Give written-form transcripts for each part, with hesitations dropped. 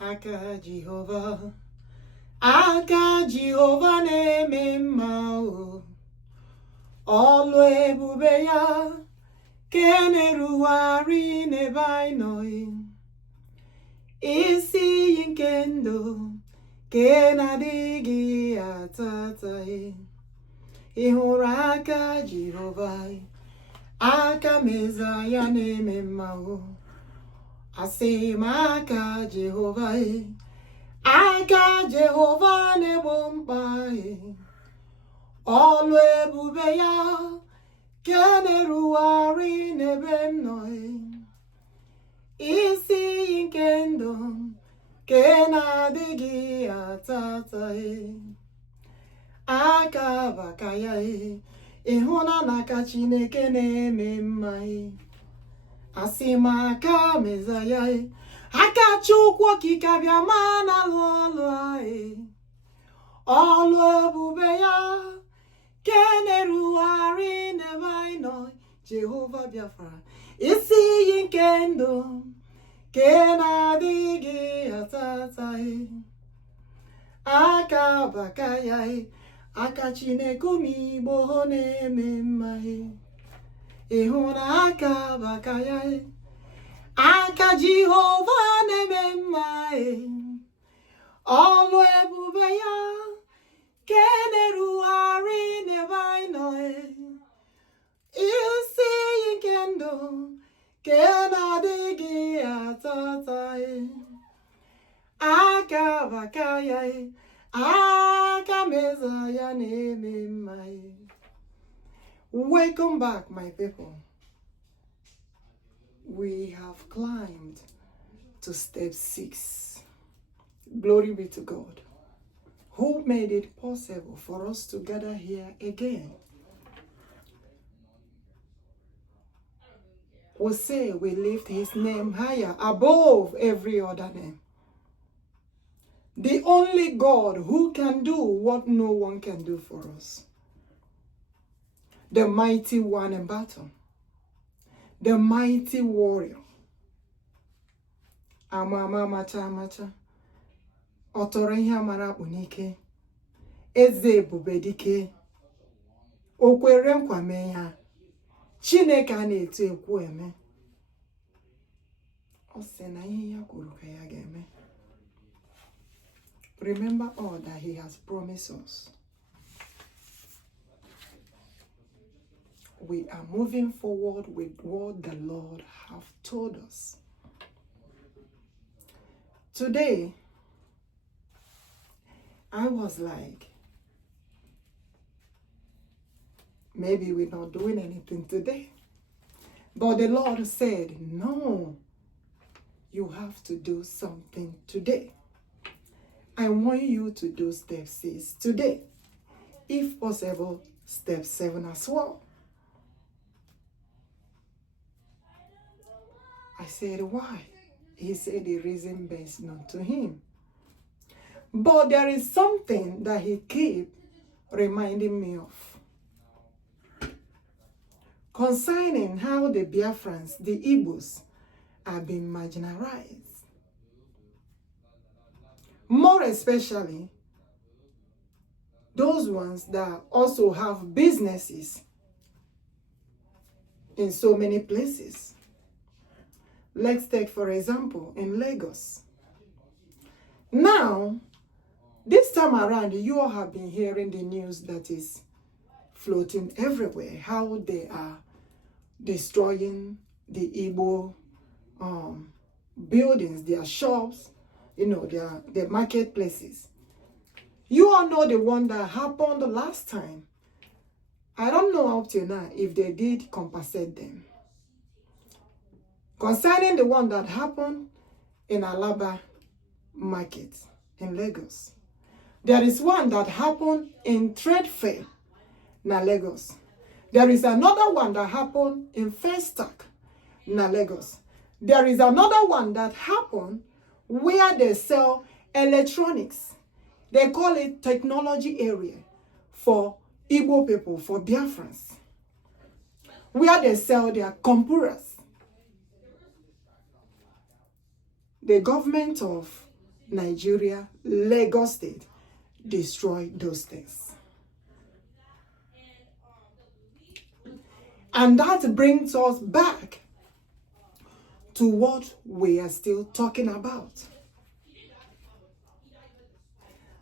aka Jehova na-eme mma o, ọlụ ebube ya ke na-erugharị n'ebe anyị nọ, isi iyi nke ndụ ke na-adịghị atata. Ị hụrụ aka Jehova, aka meza ya na-eme mma o, asị m aka Jehova, aka Jehova na-egbo mkpa, ọlụ ebube ya ke na-erugharị n'ebe m nọ, isi iyi nke ndụ ke na-adịghị atata. Aka baka ya, ịhụna n'aka Chineke na-eme mma, asị m aka meza ya, aka Chukwuokikeabiama na-alụ ọlụ, ọlụ ebube ya ke na-erugharị n'ebe anyị nọ. Jehova Biafra, isi iyi nke ndụ ke na-adịghị atata. Aka baka ya, aka Chineke Igbo na-eme mma, ịhụ na aka baka ya, aka Jehova na-eme mma, ọlụ ebube ya ke na-erugharị n'ebe anyị nọ, isi iyi nke ndụ ke na-adịghị atata. Aka baka ya, aka meza ya na-eme mma. Welcome back, my people. We have climbed to step 6. Glory be to God, who made it possible for us to gather here again. We say we lift his name higher above every other name. The only God who can do what no one can do for us. The mighty one in battle. The mighty warrior. Amama macha macha. Otorehi amara unike. Eze ebubedike. Okwere nkwame ya. Chineke na-eto ekwu eme. O sị na ihe ya kwuru ka ya ga-eme. Remember all that he has promised us. We are moving forward with what the Lord has told us. Today, I was like, maybe we're not doing anything today. But the Lord said, no, you have to do something today. I want you to do step 6 today. If possible, step 7 as well. I said, why? He said the reason best known to him. But there is something that he keep reminding me of. Concerning how the Biafrans, the Igbos, are being marginalized. More especially, those ones that also have businesses in so many places. Let's take, for example, in Lagos. Now, this time around, you all have been hearing the news that is floating everywhere, how they are destroying the Igbo buildings, their shops, their marketplaces. You all know the one that happened the last time. I don't know up till now if they did compensate them. Concerning the one that happened in Alaba Market in Lagos. There is one that happened in Trade Fair in Lagos. There is another one that happened in Festac in Lagos. There is another one that happened where they sell electronics. They call it technology area for Igbo people, for Biafrans, where they sell their computers. The government of Nigeria, Lagos State, destroy those things. And that brings us back to what we are still talking about.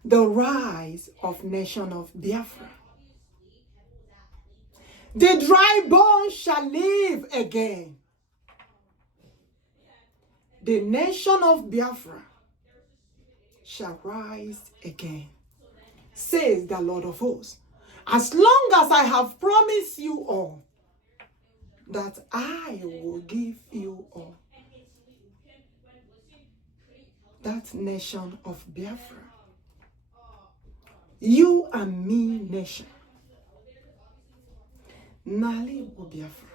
The rise of nation of Biafra. The dry bones shall live again. The nation of Biafra shall rise again, says the Lord of hosts. As long as I have promised you all that I will give you all, that nation of Biafra, you and me nation, Nalibo Biafra,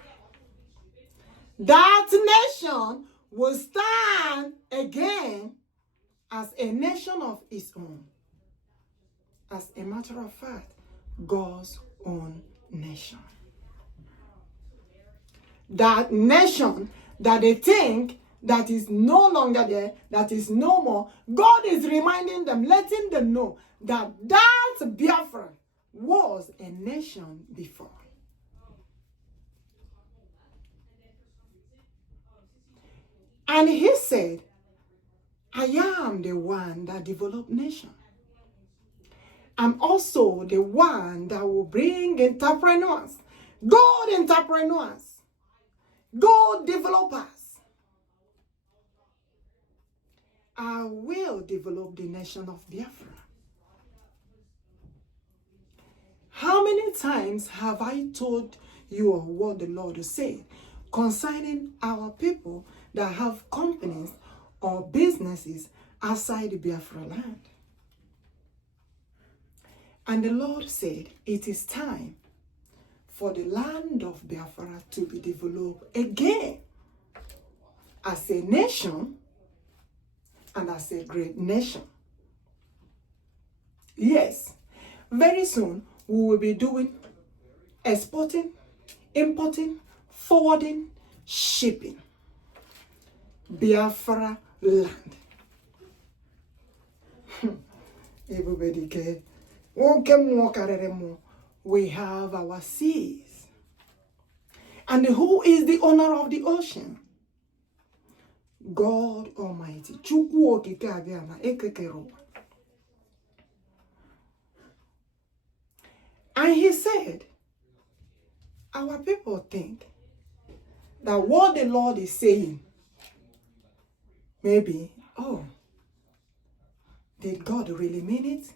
that nation will stand again as a nation of its own. As a matter of fact, God's own nation. That nation that they think that is no longer there, that is no more, God is reminding them, letting them know that that Biafra was a nation before. And he said, I am the one that developed nation. I'm also the one that will bring entrepreneurs, good entrepreneurs, good developers. I will develop the nation of Biafra. How many times have I told you what the Lord said concerning our people that have companies or businesses outside the Biafra land? And the Lord said, it is time for the land of Biafra to be developed again as a nation and as a great nation. Yes, very soon we will be doing exporting, importing, forwarding, shipping. Biafra land. Ebubedike. We have our seas. And who is the owner of the ocean? God Almighty. Chukwuokikeabiama. And he said, our people think that what the Lord is saying, maybe, oh, did God really mean it?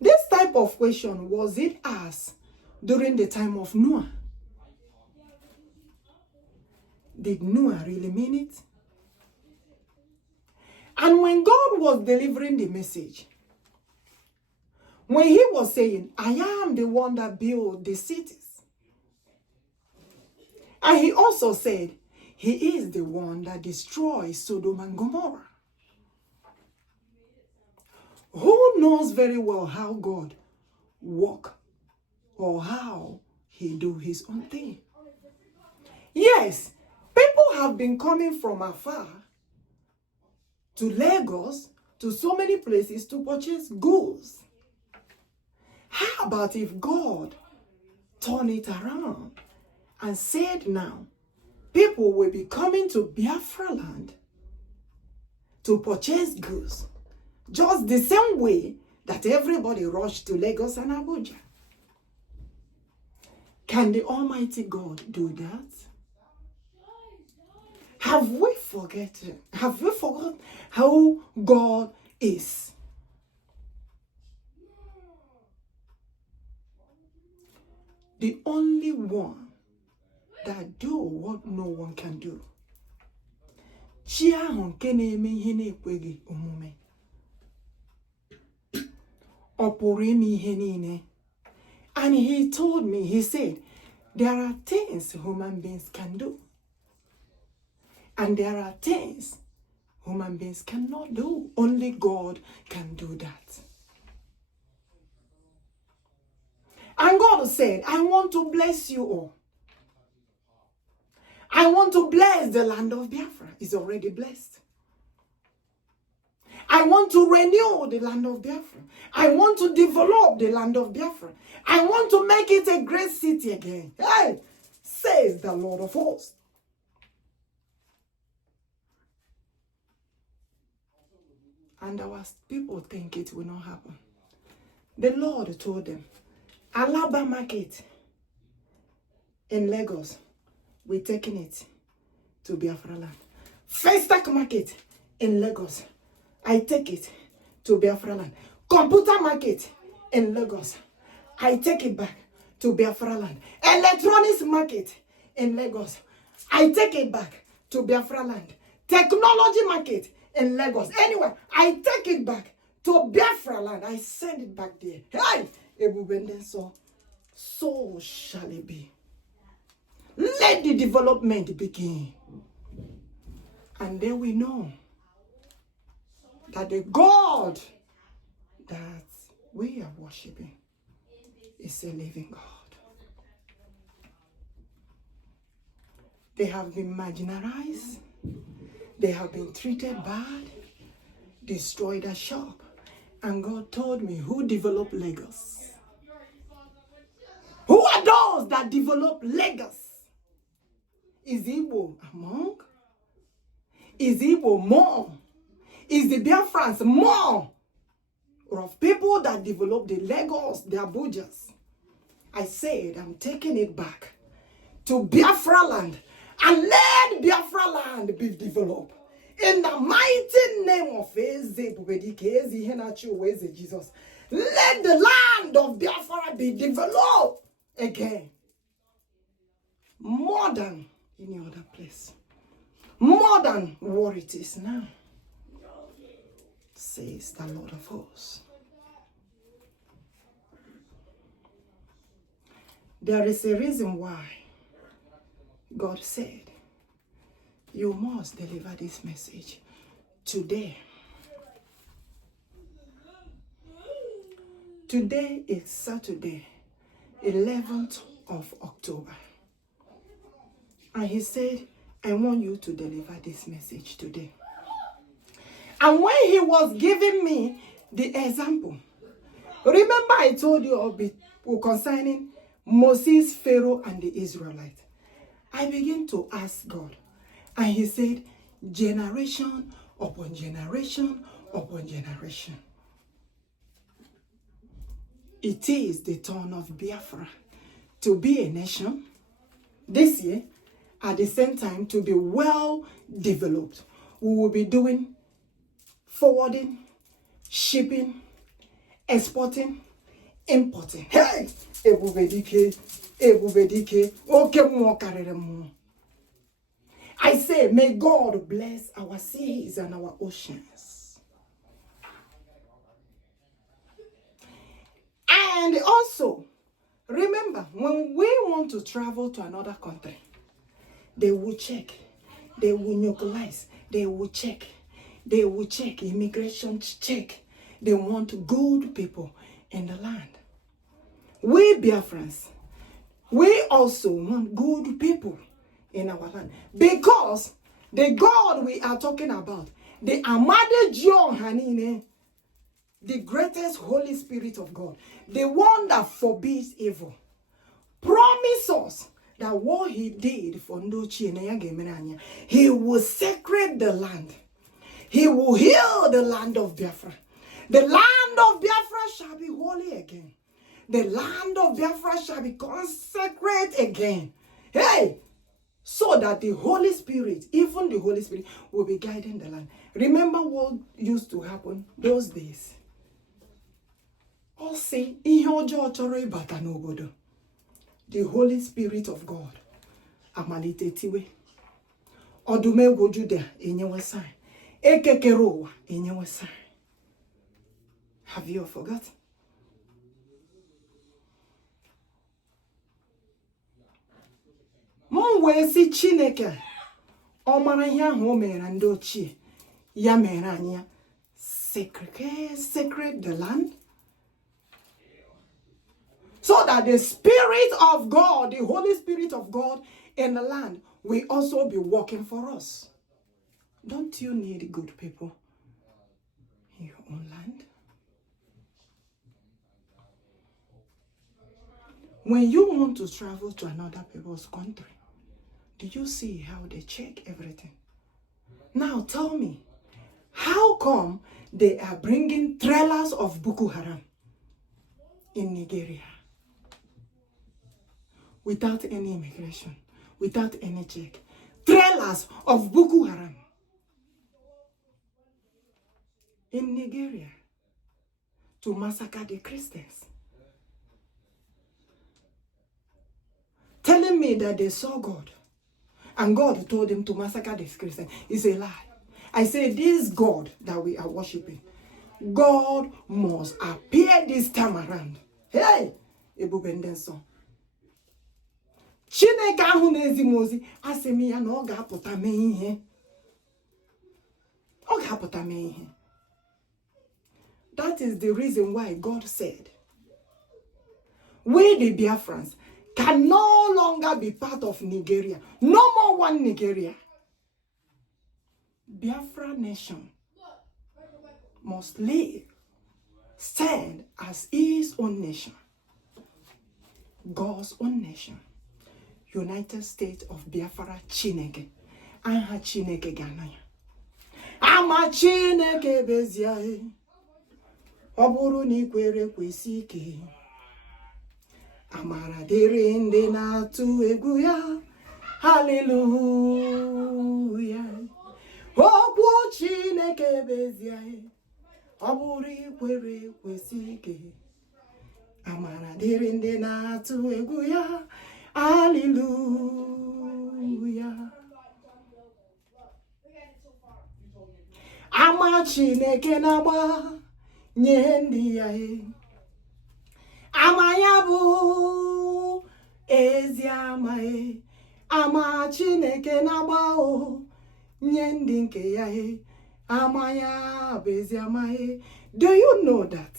This type of question, was it asked during the time of Noah? Did Noah really mean it? And when God was delivering the message, when he was saying, I am the one that built the cities, and he also said, he is the one that destroys Sodom and Gomorrah. Who knows very well how God works or how he do his own thing? Yes, people have been coming from afar to Lagos, to so many places to purchase goods. How about if God turned it around and said now, people will be coming to BiafraLand to purchase goods, just the same way that everybody rushed to Lagos and Abuja? Can the Almighty God do that? Have we forgotten? Have we forgotten how God is? The only one that do what no one can do. Chi ahụ nke na-eme ihe na-ekweghị omume. Ọ pụrụ ime ihe niile. And he told me, he said, there are things human beings can do. And there are things human beings cannot do. Only God can do that. And God said, I want to bless you all. I want to bless the land of Biafra. It's already blessed. I want to renew the land of Biafra. I want to develop the land of Biafra. I want to make it a great city again. Hey, says the Lord of hosts. And our people think it will not happen. The Lord told them, Alaba market in Lagos, we're taking it to BiafraLand. Festac market in Lagos, I take it to BiafraLand. Computer market in Lagos, I take it back to BiafraLand. Electronics market in Lagos, I take it back to BiafraLand. Technology market in Lagos, anyway, I take it back to BiafraLand. I send it back there. Hey, so shall it be. Let the development begin. And then we know that the God that we are worshiping is a living God. They have been marginalized. They have been treated bad, destroyed a shop. And God told me, who developed Lagos? Who are those that develop Lagos? Is Igbo among? Is Igbo more? Is the Biafrans more of people that develop the Lagos, the Abujas? I said, I'm taking it back to BiafraLand and let BiafraLand be developed. In the mighty name of Eze Eze Jesus, let the land of Biafra be developed again. More than any other place. More than what it is now, says the Lord of hosts. There is a reason why God said, you must deliver this message today. Today is Saturday, 11th of October. And he said, I want you to deliver this message today. And when he was giving me the example, remember I told you concerning Moses, Pharaoh, and the Israelites. I began to ask God. And he said, generation upon generation upon generation. It is the turn of Biafra to be a nation this year, at the same time to be well developed. We will be doing forwarding, shipping, exporting, importing. Hey! Ebubedike, okay, more carry more. I say, may God bless our seas and our oceans. And also, remember, when we want to travel to another country, they will check, they will nucleize, they will check, immigration check. They want good people in the land. We Biafrans, we also want good people in our land. Because the God we are talking about, the Amade John Hanine, the greatest Holy Spirit of God, the one that forbids evil, promised us that what he did for Ndochi and he will sacred the land. He will heal the land of Biafra. The land of Biafra shall be holy again. The land of Biafra shall be consecrated again. Hey! So that the Holy Spirit, even the Holy Spirit, will be guiding the land. Remember what used to happen those days? Also, the Holy Spirit of God, Amalitetiwe, Odumegwu Juda, enyewe sign, Ekekerowa, enyewe sign. Have you forgotten? Mwe si Chineke, omara ihe ahụ o mere ndị ochie, ya mere anyị sacred the land. So that the Spirit of God, the Holy Spirit of God in the land will also be working for us. Don't you need good people in your own land. When you want to travel to another people's country, do you see how they check everything? Now tell me, how come they are bringing trailers of Boko Haram in Nigeria without any immigration, without any check? Trailers of Boko Haram in Nigeria to massacre the Christians. Telling me that they saw God and God told them to massacre the Christians is a lie. I say this God that we are worshiping, God must appear this time around. Hey, ebubedike. Chineke ahụ na-ezi m ozi asị m ya na ọ ga-apụta mee ihe. Ọ ga-apụta mee ihe. That is the reason why God said, we the Biafrans can no longer be part of Nigeria. No more one Nigeria. Biafra nation must live, stand as his own nation, God's own nation. United States of Biafra Chineke. Aha Chineke ganaya. Ama Chineke beziae. Oburu ni kwere kwesi ike. Amara dịrị ndị na-atụ egwu ya. Hallelujah. Okwu Chineke beziae. Oburu ikwere kwesi ike. Amara dịrị ndị na-atụ egwu ya. Hallelujah. Ama Chineke na-agba nye ndị ya. Ama ya bụ ezi ama. Ama Chineke na-agba nye ndị nke ya. Ama ya bụ ezi ama. Do you know that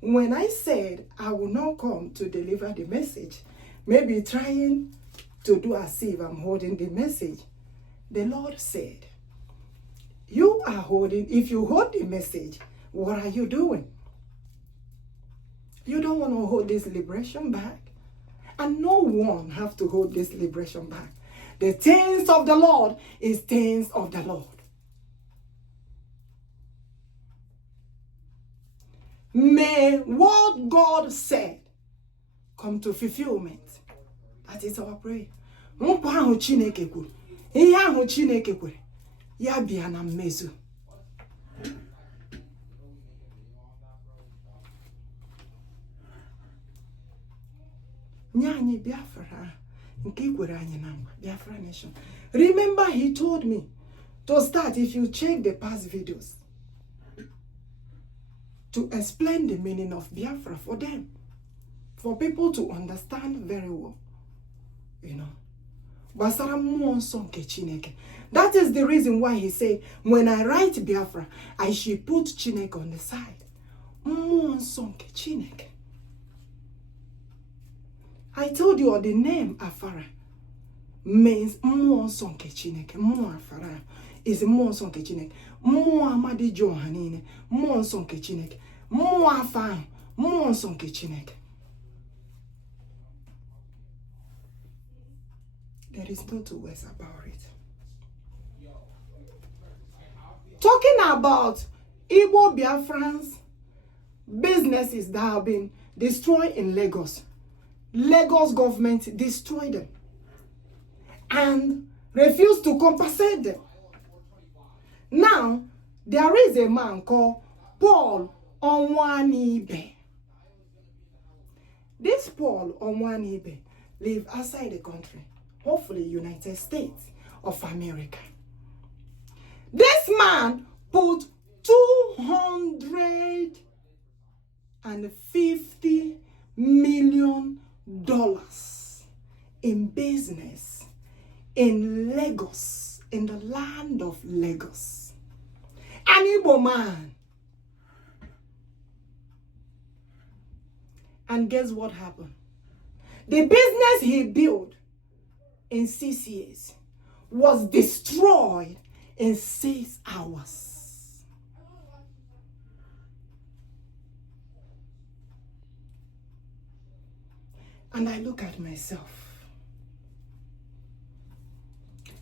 when I said I will not come to deliver the message, maybe trying to do as if I'm holding the message, the Lord said, you are holding, if you hold the message, what are you doing? You don't want to hold this liberation back. And no one have to hold this liberation back. The things of the Lord is things of the Lord. May what God said come to fulfillment. That is our prayer. Nkwa ahụ Chineke kwuru, ihe ahụ Chineke kwere, ya bịa na mmezu. Nye anyị Biafra, nke ikwere anyị na nkwa, Biafra nation. Remember, he told me to start, if you check the past videos, to explain the meaning of Biafra for them, for people to understand very well, you know. Basara mmụọ nsọ nke Chineke. That is the reason why he said, when I write Biafra, I should put Chineke on the side. Mmụọ nsọ nke Chineke. I told you the name Afara means mmụọ nsọ nke Chineke. Mmụọ Afara is mmụọ nsọ nke Chineke. Mmụọ amadi jo ha niile, mmụọ nsọ nke Chineke. Mmụọ afa ahụ, mmụọ nsọ nke Chineke. There is no two ways about it. Talking about Igbo Biafrans businesses that have been destroyed in Lagos. Lagos government destroyed them and refused to compensate them. Now, there is a man called Paul Onwuanibe. This Paul Onwuanibe lives outside the country, hopefully United States of America. This man put $250 million in business in Lagos, in the land of Lagos. An Igbo man. And guess what happened? The business he built in 6 years was destroyed in 6 hours. And I look at myself.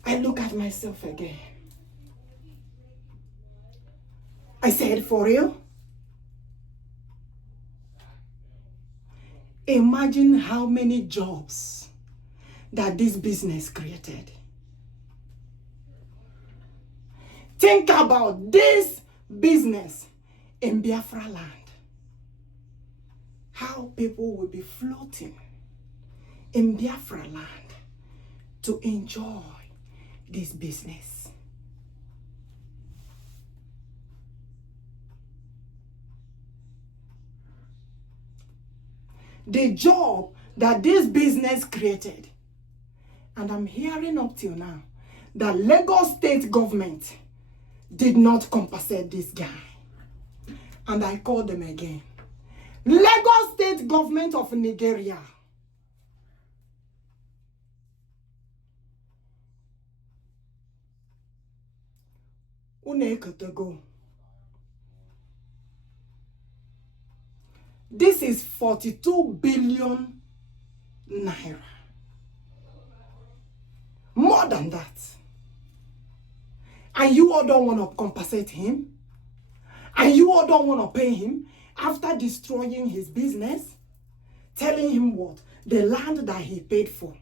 I look at myself again. I said, for real? Imagine how many jobs that this business created. Think about this business in BiafraLand. How people will be floating in BiafraLand to enjoy this business. The job that this business created. And I'm hearing up till now that Lagos state government did not compensate this guy. And I call them again. Lagos state government of Nigeria. Unekotego. This is 42 billion naira. More than that. And you all don't want to compensate him? And you all don't want to pay him after destroying his business? Telling him what? The land that he paid for.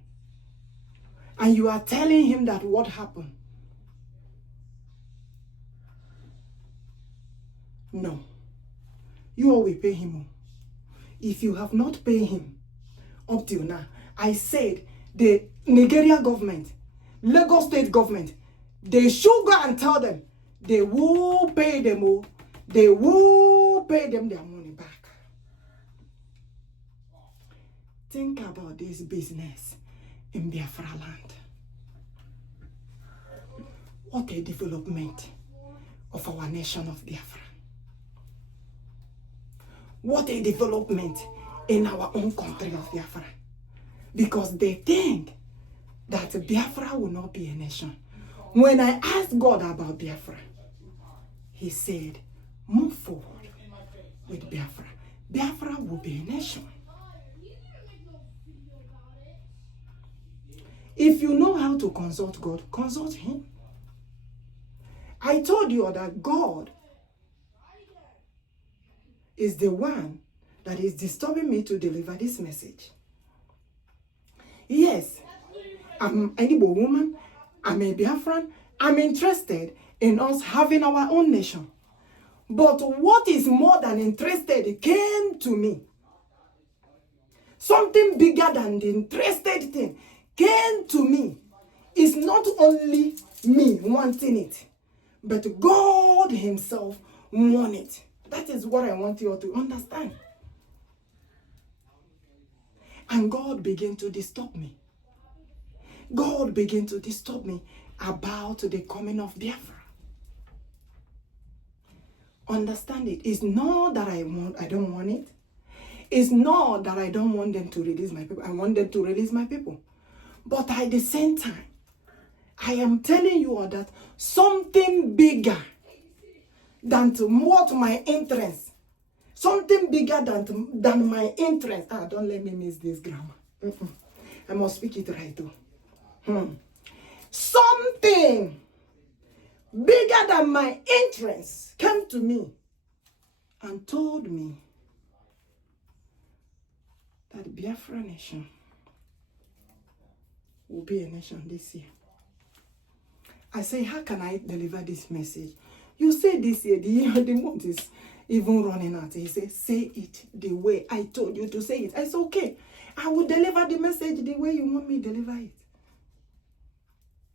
And you are telling him that what happened? No. You all will pay him. If you have not paid him up till now, I said the Nigeria government, Lagos state government, they should go and tell them they will pay them all. They will pay them their money back. Think about this business in BiafraLand. What a development of our nation of Biafra. What a development in our own country of Biafra. Because they think that Biafra will not be a nation. When I asked God about Biafra, he said, move forward with Biafra. Biafra will be a nation. If you know how to consult God, consult him. I told you that God is the one that is disturbing me to deliver this message. Yes, I'm an Igbo woman, I'm a Biafran, I'm interested in us having our own nation. But what is more than interested came to me. Something bigger than the interested thing came to me. It's not only me wanting it, but God himself wants it. That is what I want you all to understand. And God began to disturb me. God began to disturb me about the coming of Biafra. Understand it. It's not that I don't want it. It's not that I don't want them to release my people. I want them to release my people. But at the same time, I am telling you all that something bigger than what my interest, something bigger than my interest. Don't let me miss this grammar. I must speak it right though. Something bigger than my interest came to me and told me that Biafra nation will be a nation this year. I say, how can I deliver this message? You say this year, the month is even running out. He said, say it the way I told you to say it. I said, okay, I will deliver the message the way you want me to deliver it.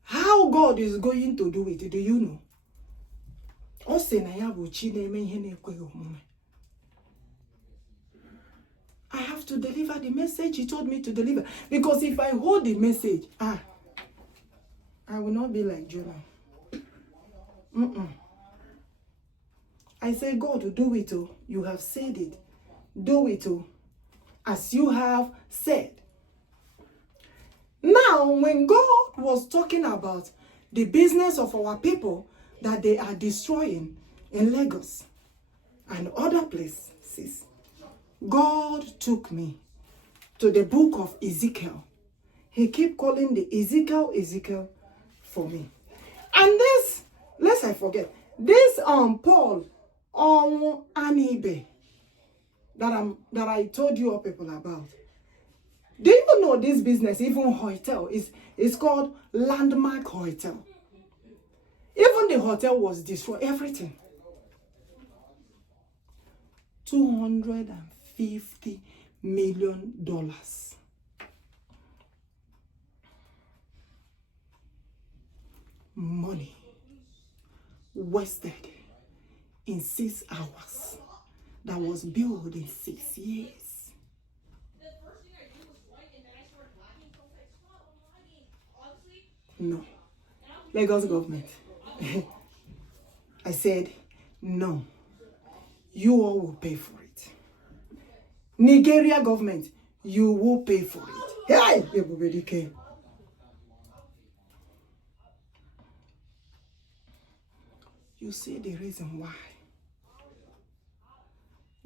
How God is going to do it, do you know? I have to deliver the message he told me to deliver. Because if I hold the message, I will not be like Jonah. I say, God, do it, oh. You have said it. Do it, oh. As you have said. Now, when God was talking about the business of our people that they are destroying in Lagos and other places, God took me to the book of Ezekiel. He keep calling the Ezekiel for me. And this, lest I forget, this Paul Onwuanibe that I told you all people about. Do you know this business, even hotel, is called Landmark Hotel? Even the hotel was destroyed, everything. $250 million. Money wasted in 6 hours that was built in 6 years. No. Lagos government. I said, no. You all will pay for it. Nigeria government, you will pay for it. Hey, ebubedike. You see the reason why.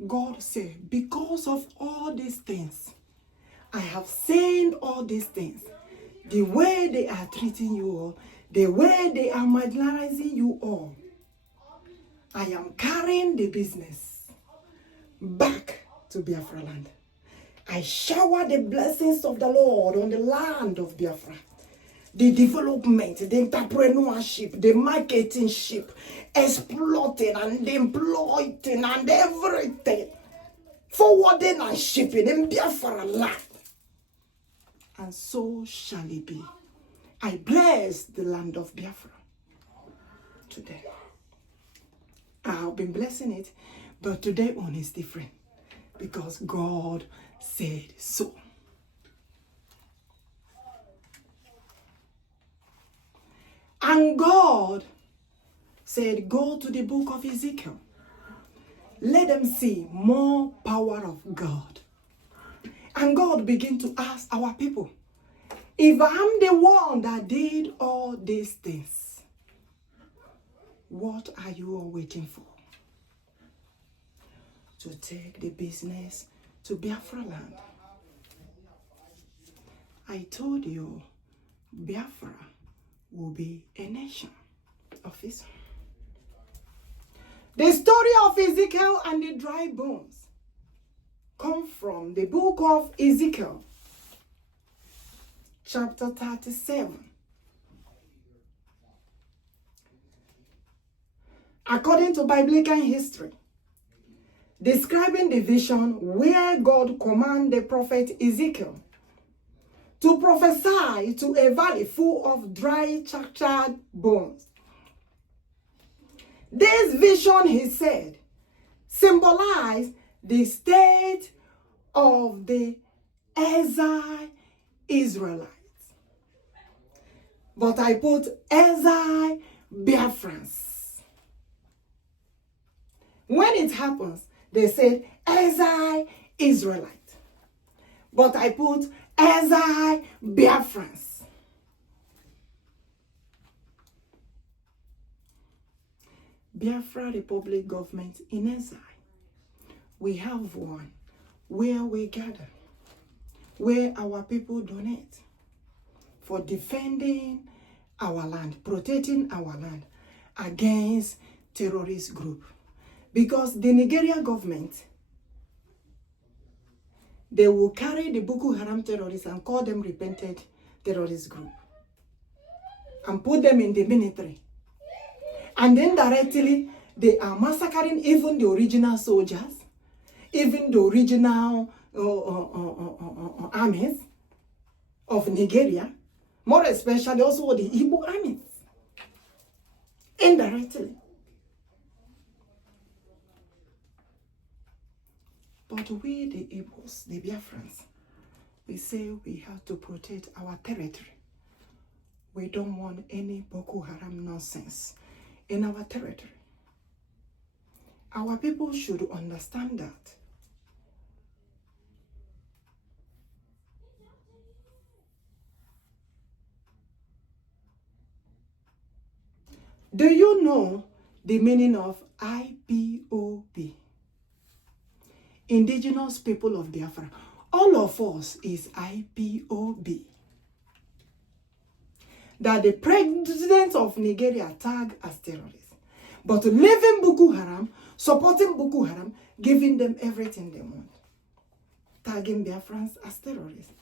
God said, because of all these things, I have seen all these things. The way they are treating you all, the way they are marginalizing you all, I am carrying the business back to BiafraLand. I shower the blessings of the Lord on the land of Biafra. The development, the entrepreneurship, the marketing ship, exploiting and employing and everything. Forwarding and shipping in BiafraLand. And so shall it be. I bless the land of Biafra today. I've been blessing it, but today on is different because God said so. And God said, go to the book of Ezekiel. Let them see more power of God. And God began to ask our people, if I'm the one that did all these things, what are you all waiting for? To take the business to BiafraLand. I told you, Biafra will be a nation of its own. The story of Ezekiel and the dry bones come from the book of Ezekiel, chapter 37. According to biblical history, describing the vision where God commanded the prophet Ezekiel to prophesy to a valley full of dry, charred bones. This vision, he said, symbolized the state of the exiled Israelites. But I put exiled Biafrans. When it happens, they said exiled Israelite. But I put exiled Biafrans. Biafra Republic government in exile. We have one where we gather, where our people donate for defending our land, protecting our land against terrorist group. Because the Nigeria government, they will carry the Boko Haram terrorists and call them repented terrorist group and put them in the military. And then directly, they are massacring even the original soldiers, even the original armies of Nigeria, more especially also the Igbo armies, indirectly. But we, the Igbos, the Biafrans, we say we have to protect our territory. We don't want any Boko Haram nonsense in our territory. Our people should understand that. Do you know the meaning of IPOB? Indigenous people of Biafra. all of us is IPOB. That the president of Nigeria tagged as terrorists. But leaving Boko Haram, supporting Boko Haram, giving them everything they want. Tagging Biafrans as terrorists.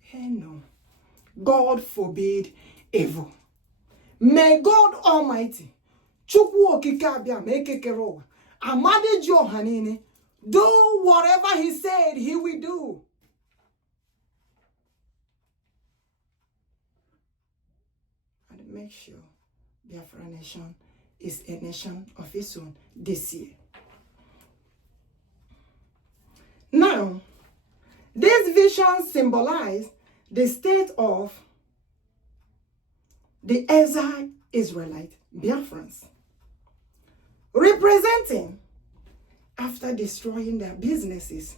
Hey, no. God forbid evil. May God Almighty, Chukwuokikeabiama, ekekerowa, Amade Johanine, do whatever he said he will do. And make sure Biafra nation is a nation of its own this year. Now, this vision symbolizes the state of the exiled Israelite Biafrans, representing after destroying their businesses,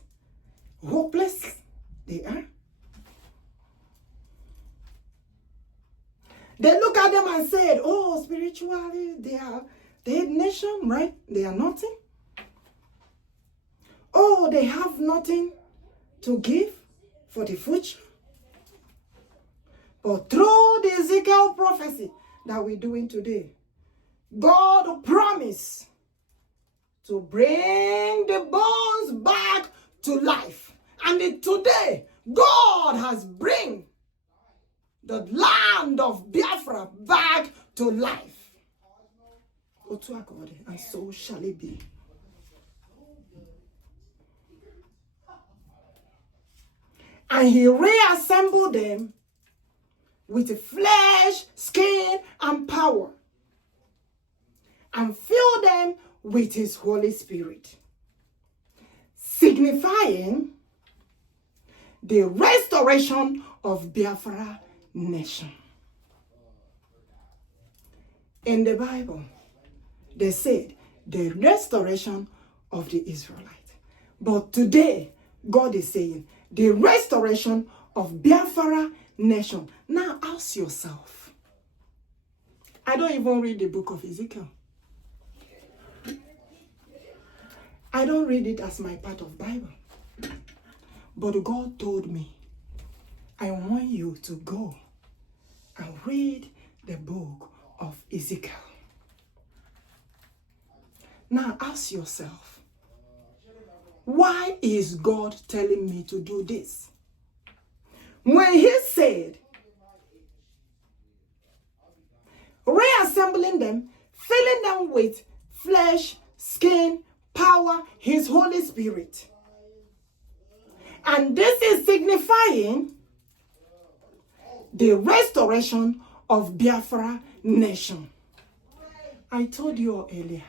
hopeless they are. They look at them and said, oh, spiritually, they are dead nation, right? They are nothing. Oh, they have nothing to give for the future. But through the Ezekiel prophecy that we're doing today, God promised to bring the bones back to life. And today, God has bring the land of Biafra back to life. And so shall it be. And he reassembled them with flesh, skin, and power, and filled them with his Holy Spirit, signifying the restoration of Biafra nation. In the Bible, they said the restoration of the Israelites. But today, God is saying the restoration of Biafra nation. Now ask yourself. I don't even read the book of Ezekiel. I don't read it as my part of Bible. But God told me, I want you to go and read the book of Ezekiel. Now ask yourself, why is God telling me to do this? When he said, reassembling them, filling them with flesh, skin, power, his Holy Spirit. And this is signifying the restoration of Biafra nation. I told you earlier.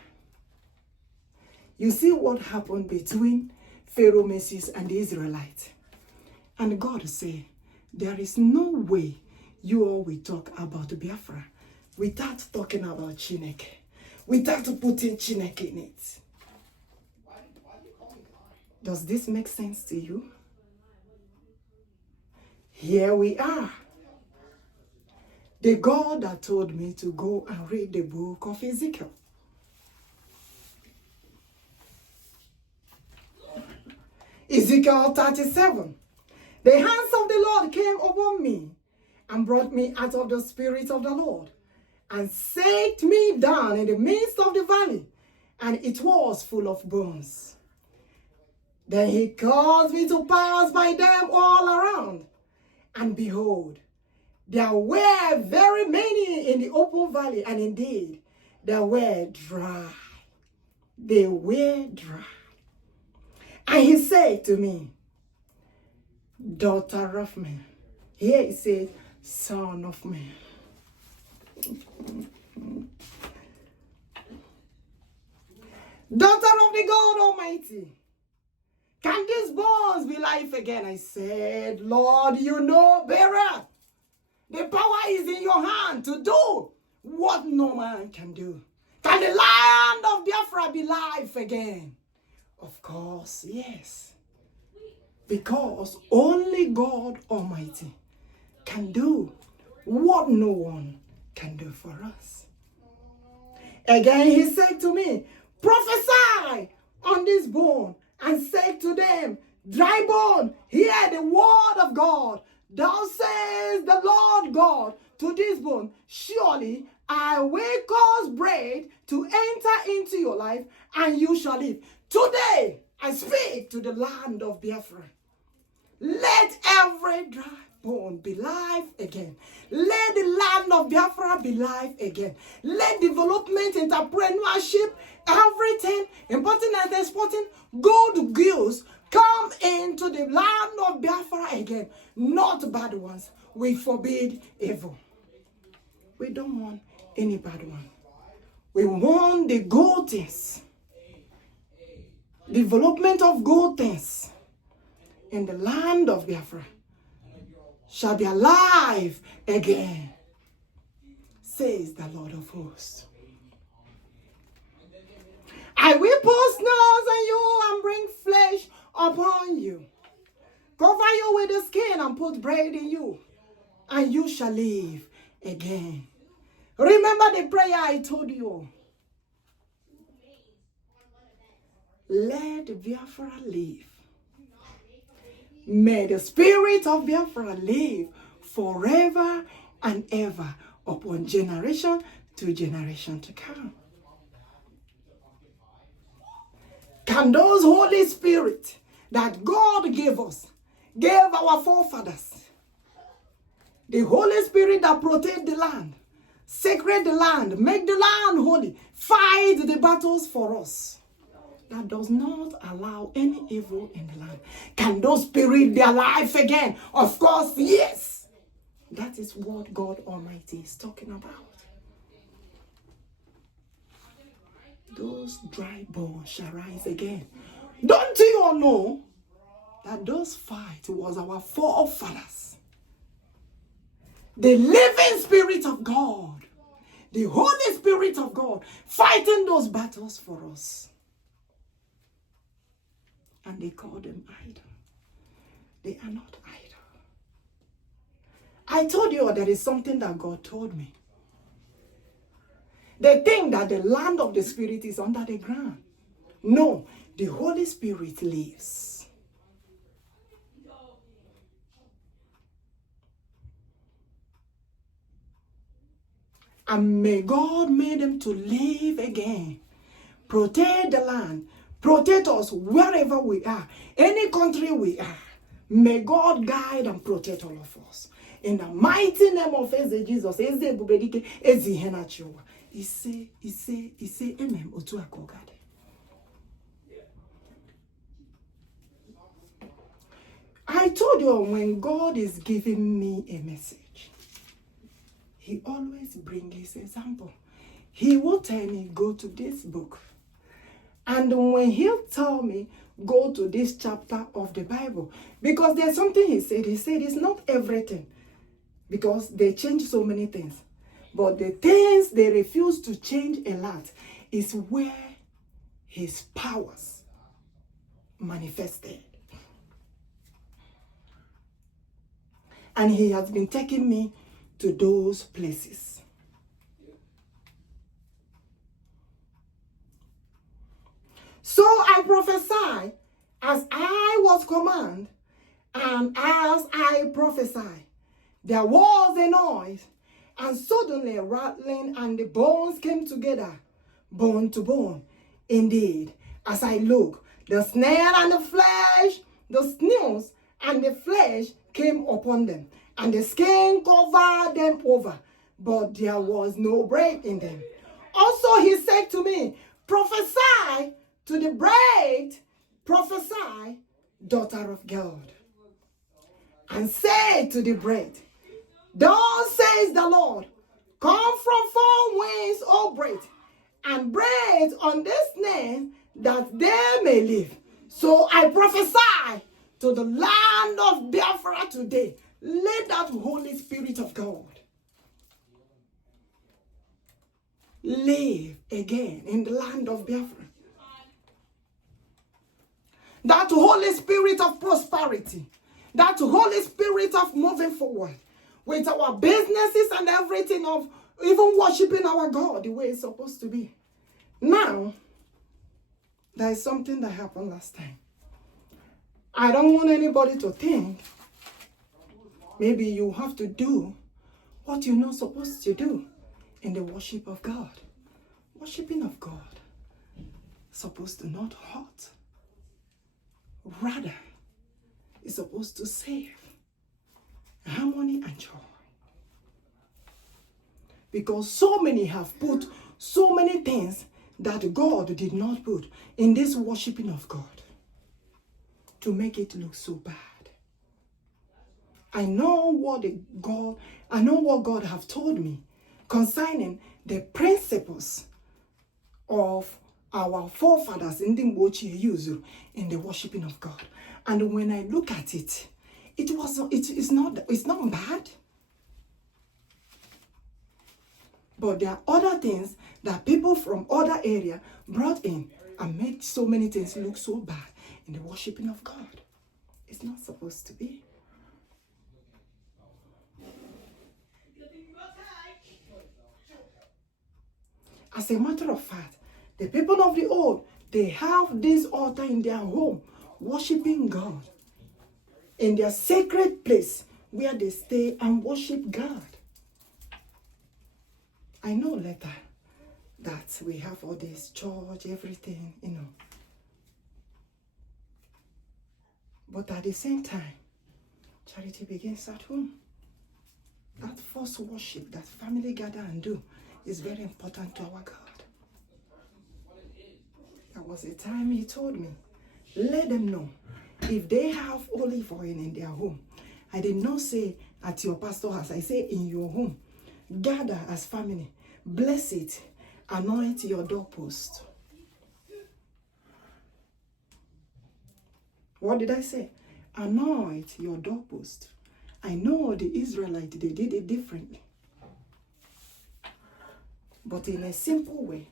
You see what happened between Pharaoh Moses and the Israelites. And God said, there is no way you all will talk about Biafra without talking about Chineke, without putting Chineke in it. Does this make sense to you? Here we are. The God that told me to go and read the book of Ezekiel. Ezekiel 37. The hands of the Lord came upon me and brought me out of the spirit of the Lord and set me down in the midst of the valley, and it was full of bones. Then he caused me to pass by them all around, and behold, there were very many in the open valley, and indeed, they were dry. They were dry. And he said to me, daughter of man. Here he says, son of man. Daughter of the God Almighty, can these bones be life again? I said, Lord, you know better. The power is in your hand to do what no man can do. Can the land of Biafra be life again? Of course, yes. Because only God Almighty can do what no one can do for us. Again, he said to me, prophesy on this bone and say to them, Dry bone, hear the word of God. Thou says the Lord God to this bone, surely I will cause bread to enter into your life, and you shall live. Today, I speak to the land of Biafra. Let every dry bone be live again. Let the land of Biafra be live again. Let development, entrepreneurship, everything, importing and exporting, good goods, come into the land of Biafra again. Not bad ones. We forbid evil. We don't want any bad one. We want the good things. Development of good things in the land of Biafra shall be alive again, says the Lord of hosts. I will put snares on you and bring flesh upon you, cover you with the skin and put bread in you, and you shall live again. Remember the prayer I told you. Let Biafra live. May the spirit of Biafra live forever and ever upon generation to generation to come. Can those Holy Spirit that God gave us, gave our forefathers, the Holy Spirit that protect the land, sacred the land, make the land holy, fight the battles for us, that does not allow any evil in the land. Can those spirits be alive again? Of course, yes. That is what God Almighty is talking about. Those dry bones shall rise again. Don't you all know that those fights was our forefathers? The living Spirit of God, the Holy Spirit of God, fighting those battles for us. And they call them idol. They are not idol. I told you there is something that God told me. They think that the land of the Spirit is under the ground. No, the Holy Spirit lives. And may God make them to live again. Protect the land. Protect us wherever we are. Any country we are. May God guide and protect all of us. In the mighty name of Eze Jesus. Eze ebubedike. Eze henachiwa. Ise, emem otu akogade. I told you when God is giving me a message, He always brings His example. He will tell me, go to this book. And when He'll tell me, go to this chapter of the Bible, because there's something He said it's not everything, because they change so many things. But the things they refuse to change a lot is where His powers manifested. And He has been taking me to those places. So I prophesy as I was commanded, and as I prophesied, there was a noise, and suddenly a rattling, and the bones came together, bone to bone. Indeed, as I looked, the snare and the flesh, the snails and the flesh came upon them, and the skin covered them over, but there was no breath in them. Also He said to me, prophesy to the bride, prophesy, daughter of God, and say to the bride, thus says the Lord, come from four winds, O bride, and breathe on this name, that they may live. So I prophesy to the land of Biafra today. Let that Holy Spirit of God live again in the land of Biafra. That Holy Spirit of prosperity, that Holy Spirit of moving forward with our businesses and everything, of even worshiping our God the way it's supposed to be. Now, there is something that happened last time. I don't want anybody to think maybe you have to do what you're not supposed to do in the worship of God. Worshiping of God supposed to not hurt. Rather, it's supposed to save harmony and joy. Because so many have put so many things that God did not put in this worshiping of God to make it look so bad. I know what God have told me concerning the principles of our forefathers in the Igbo used in the worshiping of God. And when I look at it, it's not bad. But there are other things that people from other area brought in and made so many things look so bad in the worshiping of God. It's not supposed to be. As a matter of fact, the people of the old, they have this altar in their home, worshiping God, in their sacred place where they stay and worship God. I know later that we have all this church, everything, But at the same time, charity begins at home. That first worship that family gather and do is very important to our God. There was a time he told me, let them know if they have olive oil in their home. I did not say at your pastor's house, I say in your home. Gather as family, bless it, anoint your doorpost. What did I say? Anoint your doorpost. I know the Israelites, they did it differently. But in a simple way,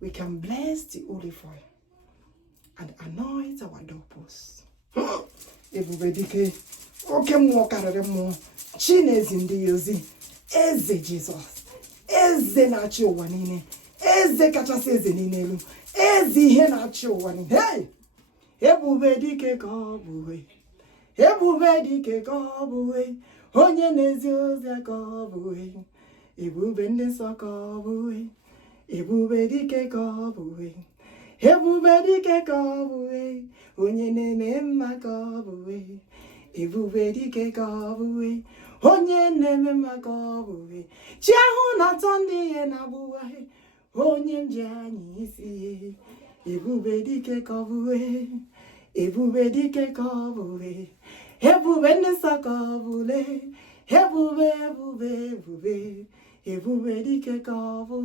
we can bless the olive oil and anoint our doorpost. Ebubedike, oke mmụọ karịrị mmụọ, Chineke ndị ozi, Eze Jesus, Eze na-achị ụwa niile, Eze kachasị eze niile elu, Eze ihe na-achị ụwa niile. Hey! Ebubedike ka ọ bụ, Ebubedike ka ọ bụ, onye na-ezi ozi ka ọ bụ, ebube ndị nsọ ka ọ bụ, Ebubedike ka ọ bụ, Ebubedike ka ọ bụ, onye na-eme mma ka ọ bụ, Ebubedike ka ọ bụ, onye na-eme mma ka ọ bụ, chi ahụ na-atọ ndị ihe na-abụwa, onye nje anyị isi, Ebubedike ka ọ bụ, Ebubedike ka ọ bụ, ebube ndị nsọ ka ọ bụ, ebube ebube ebube, Ebubedike ka ọ bụ.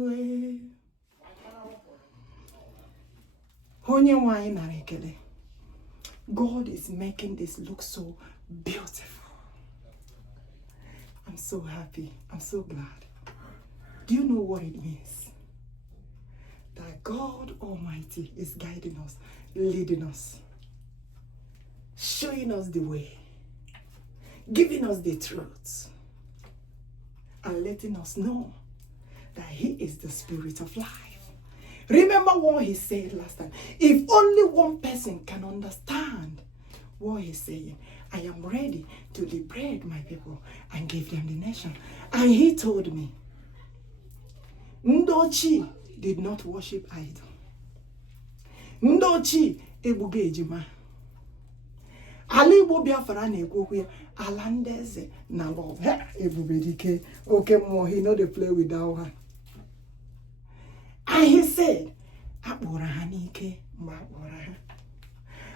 Onye nwanyị nara ekele. God is making this look so beautiful. I'm so happy. I'm so glad. Do you know what it means? That God Almighty is guiding us, leading us, showing us the way, giving us the truth, and letting us know that He is the Spirit of life. Remember what He said last time. If only one person can understand what He's saying, I am ready to liberate my people and give them the nation. And He told me, Ndochi did not worship idol. Ndochi ebuge ejima. Igbo Biafra na-ekwu ya, ala ndị eze na love. Ebubedike, oke mmụọ, he know they play with that one. And he said, akpọrọ ha n'ike mgbe akpọrọ ha.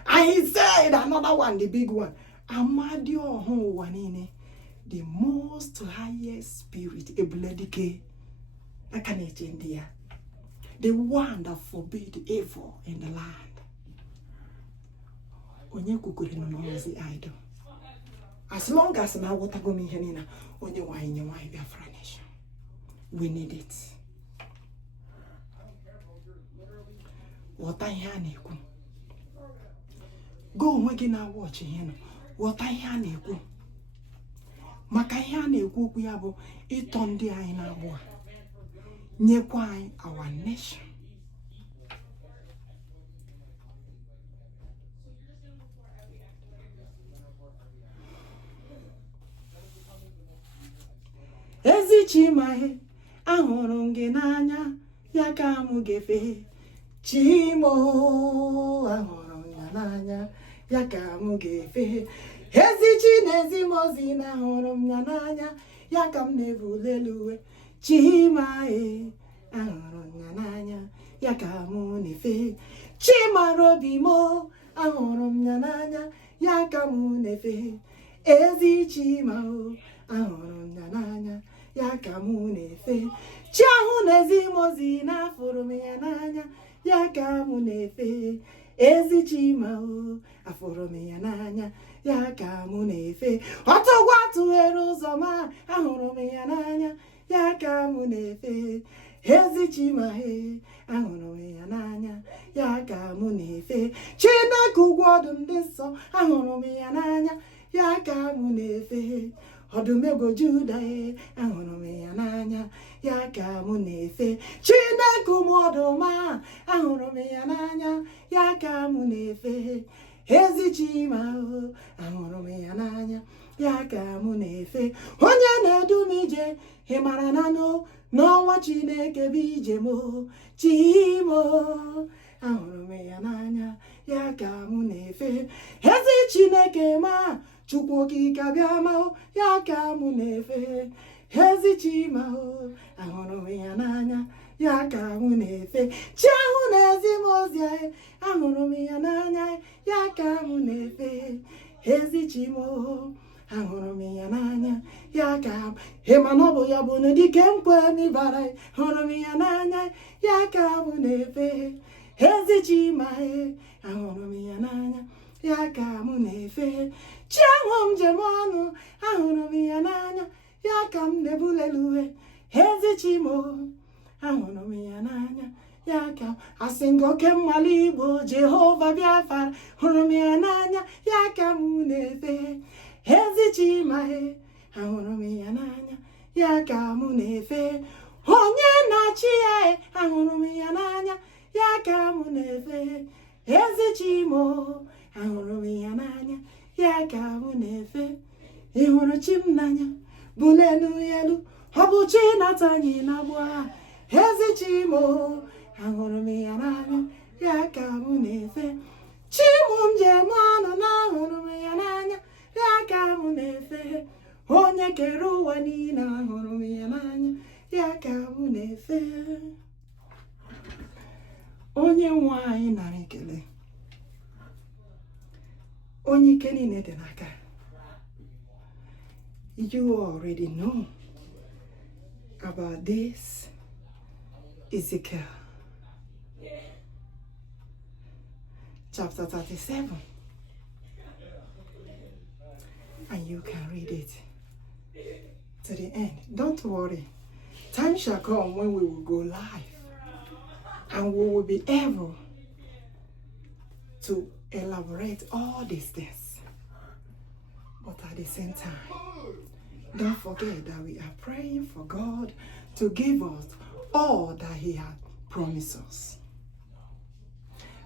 And he said, another one, the big one, Amadi ọhụụ ụwa niile, the most highest spirit, ebubedike, aka na-eche ndị ya, the one that forbid evil in the land. Onye kwukwere no n'ozi idol. As long as na aghọtago m ihe niile, onye nwanyị nye nwanyị Biafra nation. We need it. Ghọta ihe a na-ekwu. Go onwe gị na watch ihe nọ. Ghọta ihe a na-ekwu. Maka ihe a na-ekwu okwu ya bụ ịtọ ndị anyị na-agbụ a. Nyekwa anyị our nation. Chimahe, ahụrụ m gị n'anya, ya ka m ga-efe. Chimo, ahụrụ m ya n'anya, ya ka m ga-efe. Ezi Chinezi mozi na ahụrụ m ya n'anya, ya ka m na-ebuleluwe. Chimahe, ahụrụ m ya n'anya, ya ka m na-efe. Chimarobimo, ahụrụ m ya n'anya, ya ka m na-efe. Ezi Chimao, ahụrụ m ya n'anya, ya ka m na-efe. Chi ahụ na-ezi mozi na afụrụ m ya n'anya, ya ka m na-efe. Ezi Chimao, afụrụ m ya n'anya, ya ka m na-efe. Ọtụgwa tụghere ụzọ ma, ahụrụ m ya n'anya, ya ka m na-efe. Ezi Chimahe, ahụrụ m ya n'anya, ya ka m na-efe. Chineke ugwu ọdụm dị nsọ, ahụrụ m ya n'anya, ya ka m na-efe. Odumegwu Juda, ahụrụ m ya n'anya, ya ka m na-efe. Chineke ụmụọdụma, ahụrụ m ya n'anya, ya ka m na-efe. Ezi Chimao, ahụrụ m ya n'anya, ya ka m na-efe. Onye na-edu m ije, ị mara na n'ọnwa Chineke bụ ije m. Chimo, ahụrụ m ya n'anya, ya ka m na-efe. Ezi Chineke ma, Chukwuokikeabiama, ya ka m na-efe. Ezi Chimao, ahụrụ m ya n'anya, ya ka m na-efe. Chi ahụ na-ezi m ozi, ahụrụ m ya n'anya, ya ka m na-efe. Ezi Chimo, ahụrụ m ya n'anya, ya ka m. Ịma na ọ bụ ya bụ n'dike nkwe n'ibara, hụrụ m ya n'anya, ya ka m na-efe. Ezi Chimahe, ahụrụ m ya n'anya, ya ka m na-efe. Chi ahụ m jem ọnụ, ahụrụ m ya n'anya, ya ka m na-ebuleluwe. Ezi Chimo, ahụrụ m ya n'anya, ya ka m. Asị m gị oke mmalụ Igbo, Jehova Biafra, hụrụ m ya n'anya, ya ka m na-efe. Ezi Chimahe, ahụrụ m ya n'anya, ya ka m na-efe. Onye na-achị ya, ahụrụ m ya n'anya, ya ka m na-efe. Ezi Chimo, ahụrụ m ya n'anya, ya ka m na-efe. Ị hụrụ chi m n'anya, bulenu ya elu, ọ bụ chi nata anyị na-agbụ agha. Ezi Chimo, ahụrụ m ya n'anya, ya ka m na-efe. Chi m njem ọnụ na ahụrụ m ya n'anya, ya ka m na-efe. Onye kere ụwa niile, ahụrụ m ya n'anya, ya ka m na-efe. Onye nwe anyị nara ekele, onye ike niile dị n'aka. You already know about this Ezekiel chapter 37, and you can read it to the end. Don't worry, time shall come when we will go live and we will be able to elaborate all these things. But at the same time, don't forget that we are praying for God to give us all that He has promised us.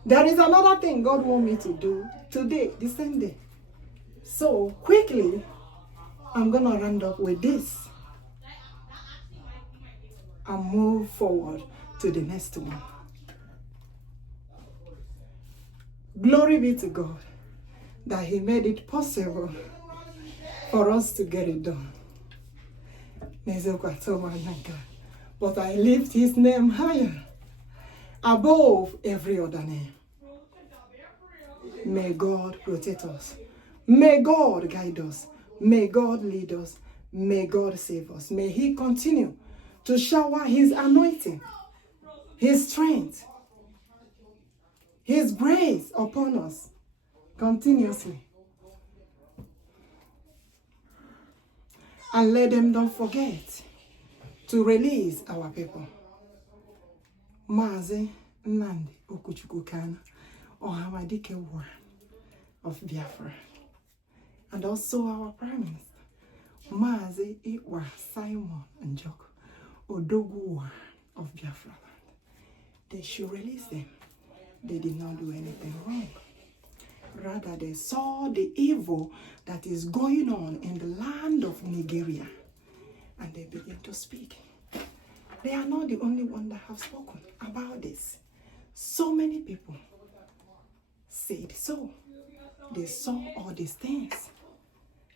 There is another thing God wants me to do today, the same day. So quickly, I'm going to round up with this and move forward to the next one. Glory be to God that He made it possible for us to get it done. But I lift His name higher, above every other name. May God protect us. May God guide us. May God lead us. May God save us. May He continue to shower His anointing, His strength, His grace upon us continuously. And let them don't forget to release our people. Mazi Nnamdi Okuchukwukana, Onwuanibe of Biafra. And also our Prime Minister, Mazi Iwa Simon Njoko, Odogwu of BiafraLand. They should release them. They did not do anything wrong. Rather, they saw the evil that is going on in the land of Nigeria. And they begin to speak. They are not the only one that have spoken about this. So many people said so. They saw all these things.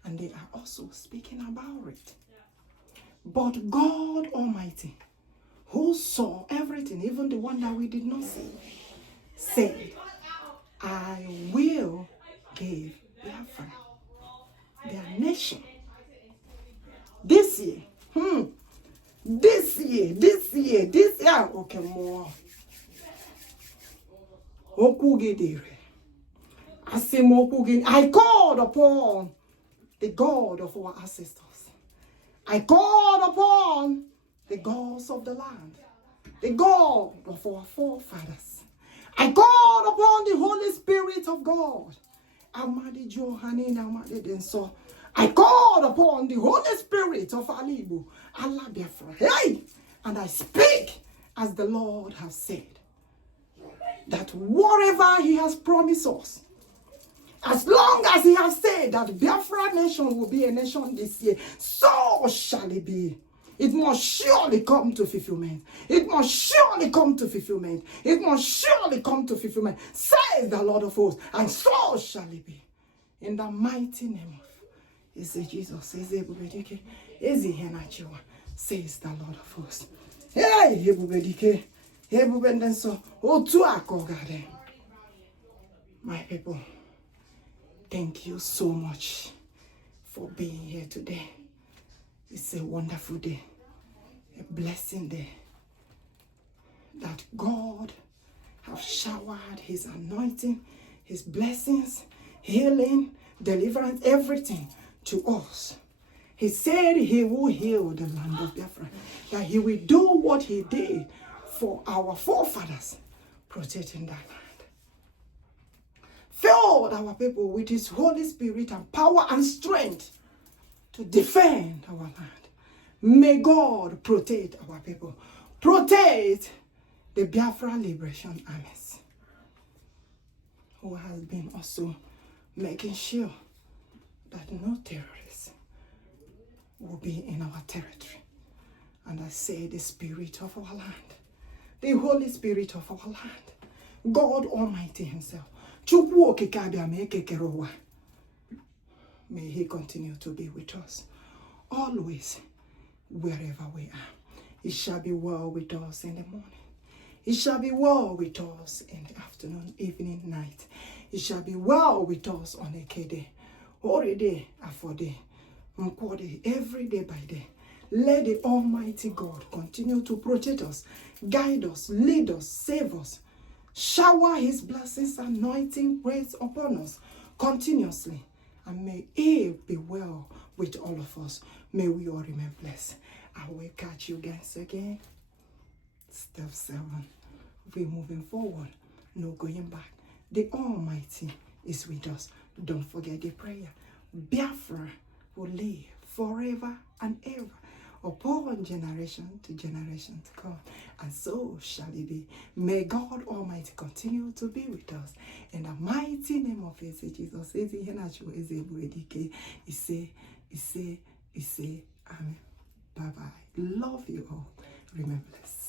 And they are also speaking about it. But God Almighty, who saw everything, even the one that we did not see, said, I will give Biafra, their nation. This year, this year, okay, more. I called upon the God of our ancestors. I called upon the gods of the land, the God of our forefathers. I called upon the Holy Spirit of God. I called upon the Holy Spirit of Igbo, Allah Biafra. Hey! And I speak as the Lord has said, that whatever He has promised us, as long as He has said that Biafra nation will be a nation this year, so shall it be. It must surely come to fulfillment. It must surely come to fulfillment. It must surely come to fulfillment, says the Lord of hosts, and so shall it be. In the mighty name of Eze Jesus, Eze ebubedike, Eze Henachiwa, says the Lord of hosts. Hey, ebubedike, ebubendenso, otu akogade. My people, thank you so much for being here today. It's a wonderful day, a blessing day, that God has showered His anointing, His blessings, healing, deliverance, everything to us. He said He will heal the land of Biafra, that He will do what He did for our forefathers, protecting that land. Fill our people with His Holy Spirit and power and strength to defend our land. May God protect our people. Protect the Biafra Liberation Armies, who has been also making sure that no terrorists will be in our territory. And I say the Spirit of our land, the Holy Spirit of our land, God Almighty Himself, Chukwuokikeabiama, may He continue to be with us, always, wherever we are. It shall be well with us in the morning. It shall be well with us in the afternoon, evening, night. It shall be well with us on a day, every day, after day, every day by day. Let the Almighty God continue to protect us, guide us, lead us, save us. Shower His blessings, anointing, praise upon us continuously. And may it be well with all of us. May we all remain blessed. I will catch you guys again. Step 7. We're moving forward. No going back. The Almighty is with us. Don't forget the prayer. Biafra will live forever and ever, upon generation to generation to come. And so shall it be. May God Almighty continue to be with us. In the mighty name of Eze Jesus, Eze Henachiwa, Eze ebubedike, Ise, Amen. Bye-bye. Love you all. Remember this.